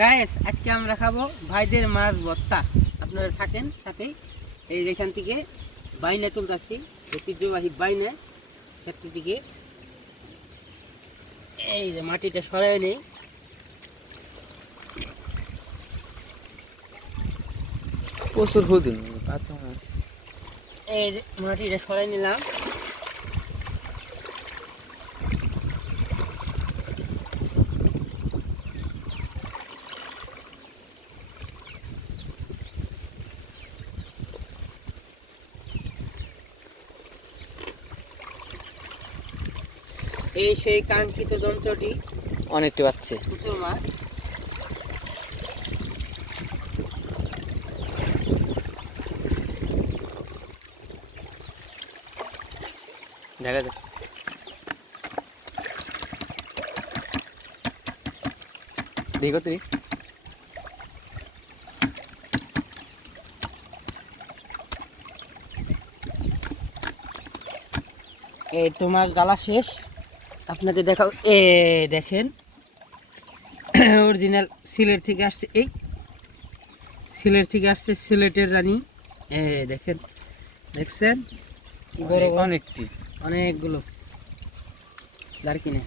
Guys আজকে আমরা খাবো ভাইদের মাছ ভর্তা। আপনারা থাকেন সাথে। এই এখান থেকে বাইনা তুলতেছি, ঐতিহ্যবাহী বাইনা ক্ষেত্র থেকে। এই যে মাটিটা সরাই নেই, প্রচুর হুদিন। এই যে মাটিটা সরাই নিলাম। এই সেই কাঙ্ক্ষিত যন্ত্রটি, অনেকটা পাচ্ছে পুতুল মাছ। দেখা যাক। দেখো তুই এই তো মাছ ডালা শেষ, আপনাদের দেখাও। দেখেন অরিজিনাল সিলেট থেকে আসছে, এই সিলেট থেকে আসছে, সিলেটের রানী। দেখেন, দেখছেন কি বড়, অনেকটি অনেকগুলো লার্কি না।